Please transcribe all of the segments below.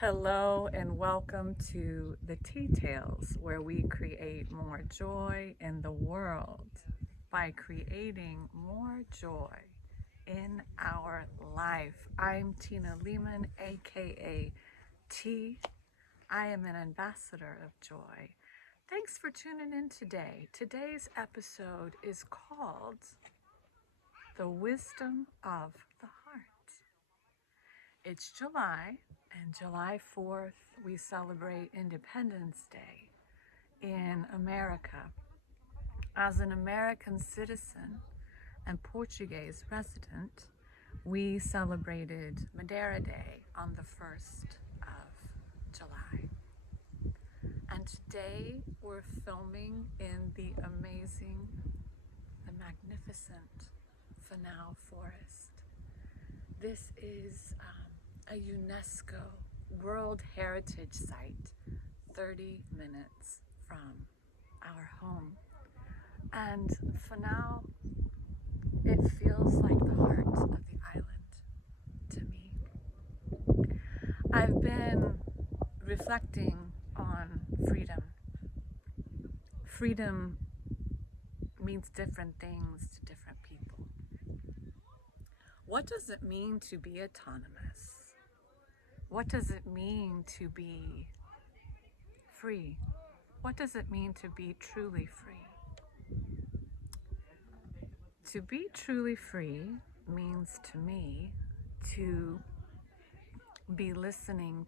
Hello and welcome to the Tea Tales, where we create more joy in the world by creating more joy in our life. I'm Tina Lehman, aka T. I am an ambassador of joy. Thanks for tuning in today. Today's episode is called The Wisdom of the Heart. It's July, and July 4th, we celebrate Independence Day in America. As an American citizen and Portuguese resident, we celebrated Madeira Day on the 1st of July. And today we're filming in the amazing, the magnificent Funal Forest. This is a UNESCO World Heritage Site 30 minutes from our home. And for now, it feels like the heart of the island to me. I've been reflecting on freedom. Freedom means different things to different people. What does it mean to be autonomous? What does it mean to be free? What does it mean to be truly free? To be truly free means to me to be listening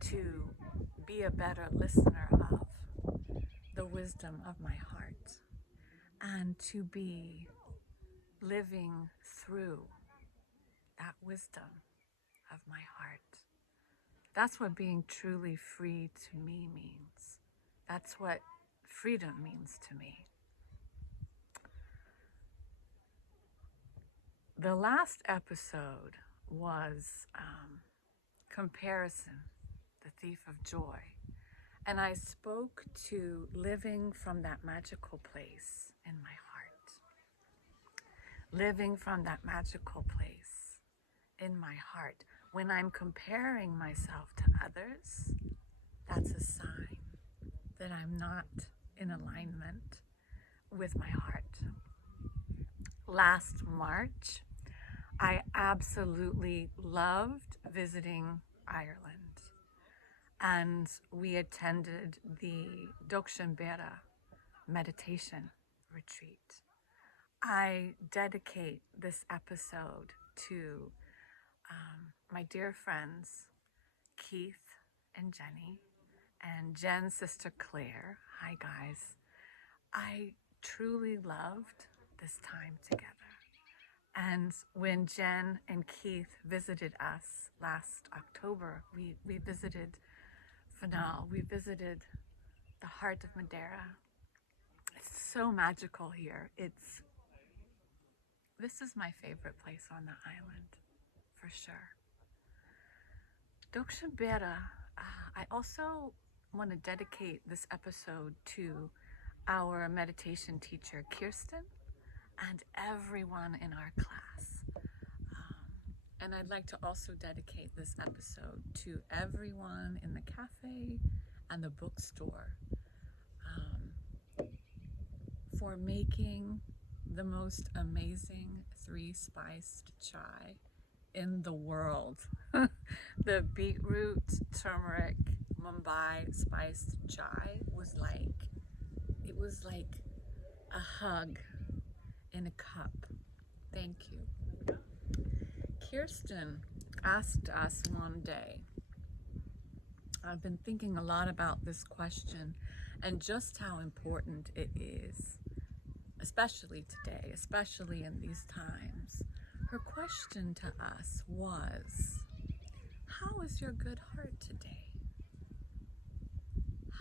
to be a better listener of the wisdom of my heart, and to be living through that wisdom of my heart. That's what being truly free to me means. That's what freedom means to me. The last episode was Comparison, the Thief of Joy. And I spoke to living from that magical place in my heart. Living from that magical place in my heart. When I'm comparing myself to others, that's a sign that I'm not in alignment with my heart. Last March, I absolutely loved visiting Ireland. And we attended the Dokshanbera meditation retreat. I dedicate this episode to my dear friends, Keith and Jenny, and Jen's sister Claire. Hi, guys. I truly loved this time together. And when Jen and Keith visited us last October, we visited Funal. We visited the heart of Madeira. It's so magical here. This is my favorite place on the island, for sure. Dokshanbera, I also want to dedicate this episode to our meditation teacher, Kirsten, and everyone in our class. And I'd like to also dedicate this episode to everyone in the cafe and the bookstore for making the most amazing 3-spiced chai in the world. The beetroot, turmeric, Mumbai spiced chai was like a hug in a cup. Thank you. Kirsten asked us one day, I've been thinking a lot about this question and just how important it is, especially today, especially in these times. Her question to us was, how is your good heart today?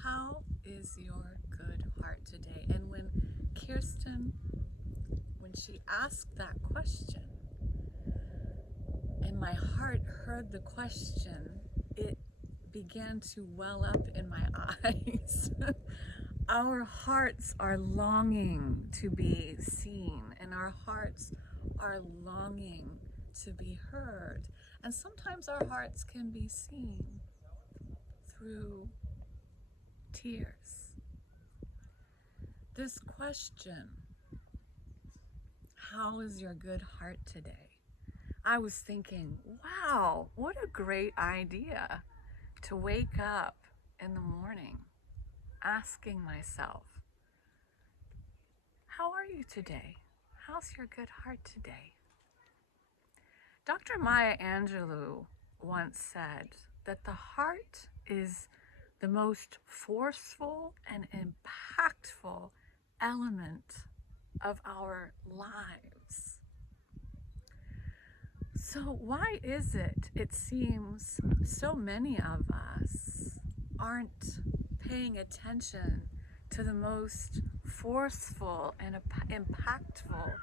How is your good heart today? And when Kirsten, when she asked that question, and my heart heard the question, it began to well up in my eyes. Our hearts are longing to be seen, and our hearts are longing to be heard. And sometimes our hearts can be seen through tears. This question, how is your good heart today? I was thinking, wow, what a great idea to wake up in the morning asking myself, how are you today? How's your good heart today? Dr. Maya Angelou once said that the heart is the most forceful and impactful element of our lives. So why is it seems so many of us aren't paying attention to the most forceful and impactful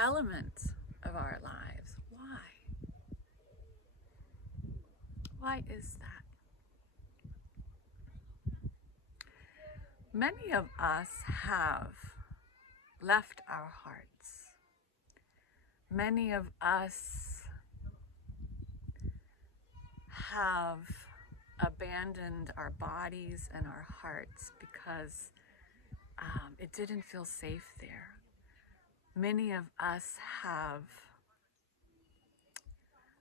element of our lives? Why? Why is that? Many of us have left our hearts. Many of us have abandoned our bodies and our hearts because it didn't feel safe there. Many of us have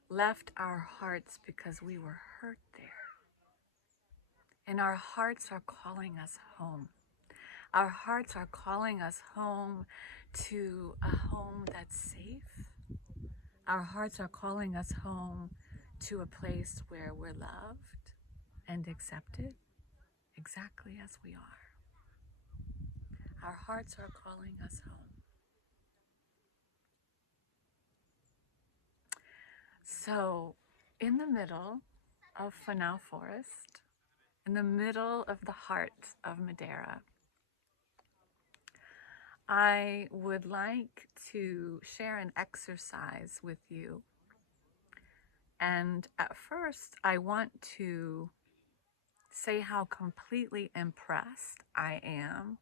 left our hearts because we were hurt there. And our hearts are calling us home. Our hearts are calling us home to a home that's safe. Our hearts are calling us home to a place where we're loved and accepted exactly as we are. Our hearts are calling us home. So, in the middle of Fanau Forest, in the middle of the heart of Madeira, I would like to share an exercise with you. And at first, I want to say how completely impressed I am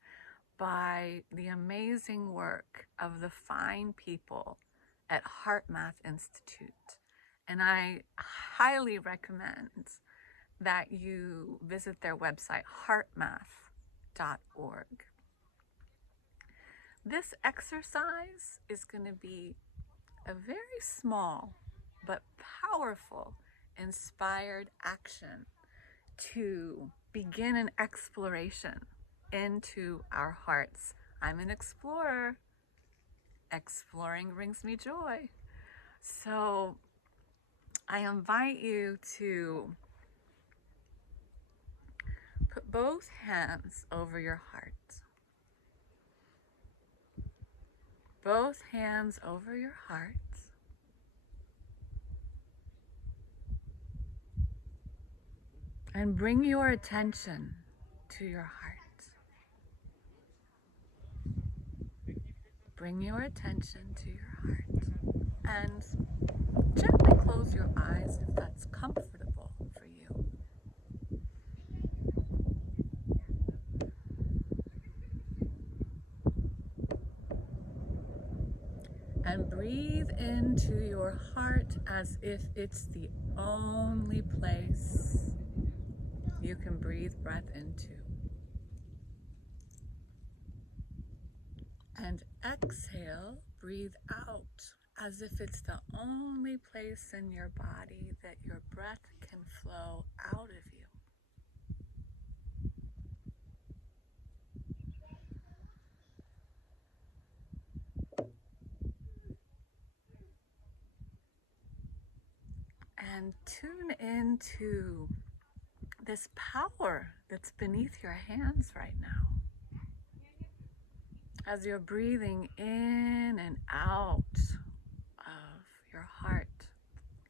by the amazing work of the fine people at Heart Math Institute. And I highly recommend that you visit their website, heartmath.org. This exercise is going to be a very small but powerful inspired action to begin an exploration into our hearts. I'm an explorer. Exploring brings me joy. So I invite you to put both hands over your heart. Both hands over your heart. And bring your attention to your heart. Bring your attention to your heart. And gently close your eyes if that's comfortable for you. And breathe into your heart as if it's the only place you can breathe breath into. And exhale, breathe out as if it's the only place in your body that your breath can flow out of you. And tune into this power that's beneath your hands right now. As you're breathing in and out of your heart,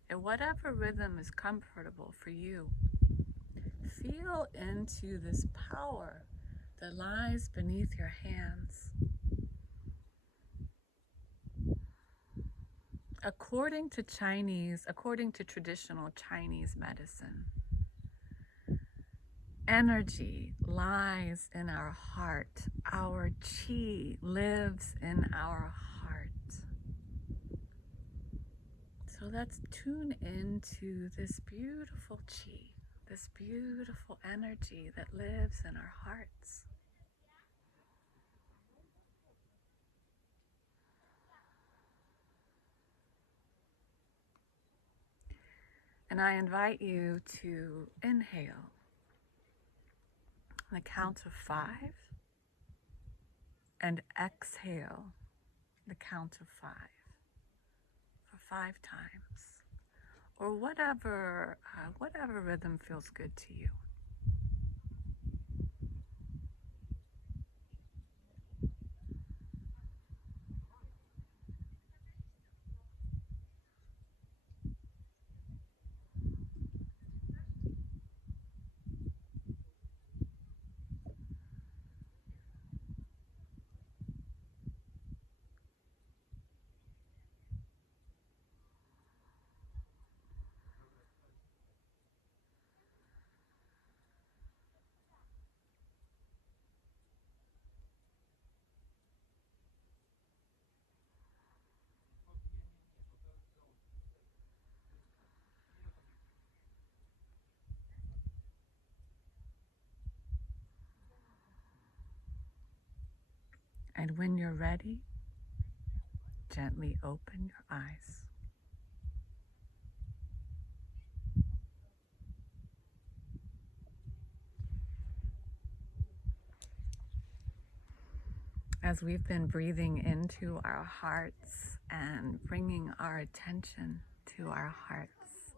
in whatever rhythm is comfortable for you, feel into this power that lies beneath your hands. According to traditional Chinese medicine, energy lies in our heart. Our qi lives in our heart. So So let's tune into this beautiful chi, this beautiful energy that lives in our hearts. And I invite you to inhale on the count of 5 and exhale the count of 5 for 5 times, or whatever rhythm feels good to you. And when you're ready, gently open your eyes. As we've been breathing into our hearts and bringing our attention to our hearts,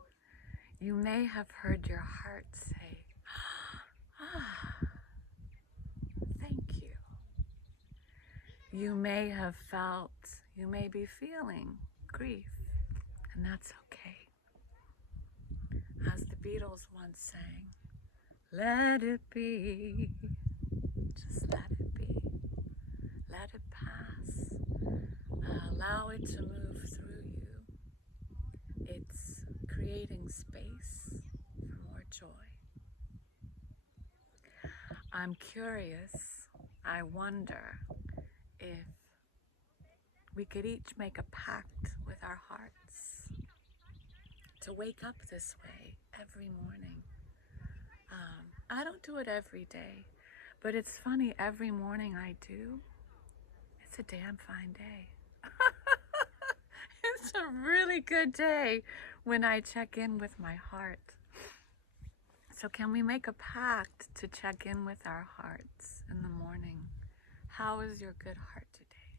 you may have heard your heart say, ah, thank you. You may have felt, you may be feeling grief, and that's okay. As the Beatles once sang, let it be, just let it be, let it pass, allow it to move through you. It's creating space for more joy. I'm curious, I wonder if we could each make a pact with our hearts to wake up this way every morning. I don't do it every day, but it's funny, every morning I do, it's a damn fine day. It's a really good day when I check in with my heart. So can we make a pact to check in with our hearts in the morning? How is your good heart today?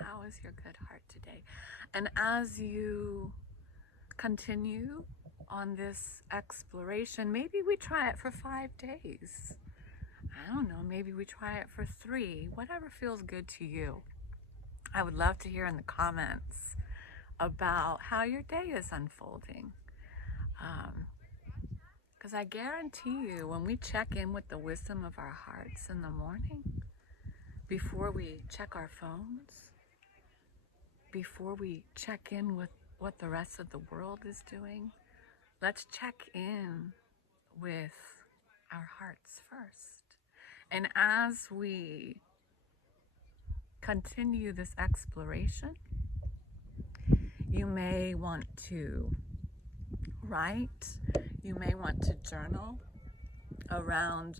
How is your good heart today? And as you continue on this exploration, maybe we try it for 5 days. I don't know, maybe we try it for 3, whatever feels good to you. I would love to hear in the comments about how your day is unfolding. Because I guarantee you, when we check in with the wisdom of our hearts in the morning, before we check our phones, before we check in with what the rest of the world is doing, let's check in with our hearts first. And as we continue this exploration, you may want to write, you may want to journal around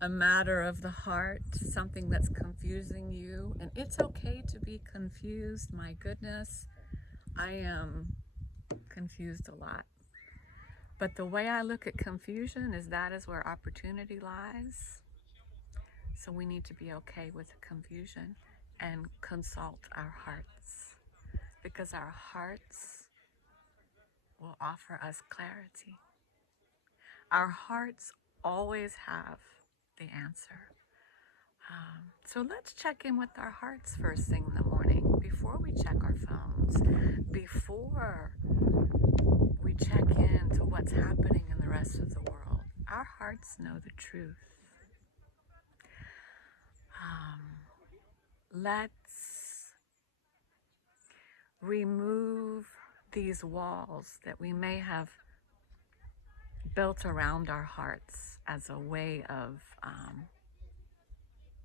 a matter of the heart, something that's confusing you. And it's okay to be confused. My goodness, I am confused a lot. But the way I look at confusion is that is where opportunity lies. So we need to be okay with the confusion and consult our hearts, because our hearts will offer us clarity. Our hearts always have the answer. So let's check in with our hearts first thing in the morning, before we check our phones, before we check in to what's happening in the rest of the world. Our hearts know the truth. Let's remove these walls that we may have built around our hearts as a way of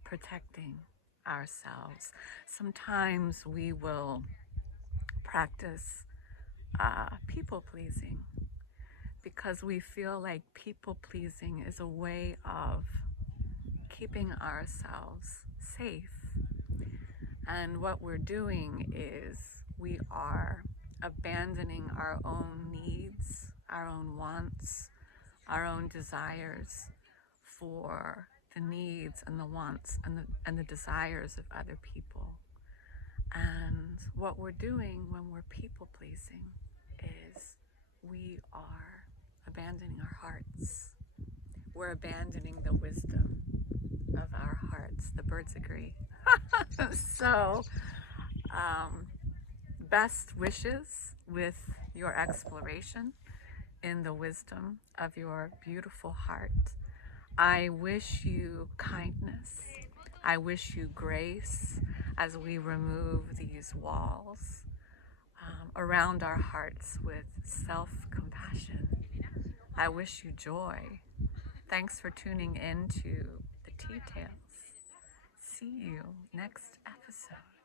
protecting ourselves. Sometimes we will practice people pleasing, because we feel like people pleasing is a way of keeping ourselves safe. And what we're doing is we are abandoning our own needs, our own wants, our own desires for the needs and the wants and the desires of other people. And what we're doing when we're people pleasing is we are abandoning our hearts. We're abandoning the wisdom of our hearts. The birds agree. So, best wishes with your exploration in the wisdom of your beautiful heart. I wish you kindness. I wish you grace as we remove these walls around our hearts with self-compassion. I wish you joy. Thanks for tuning in to the Tea Tales. See you next episode.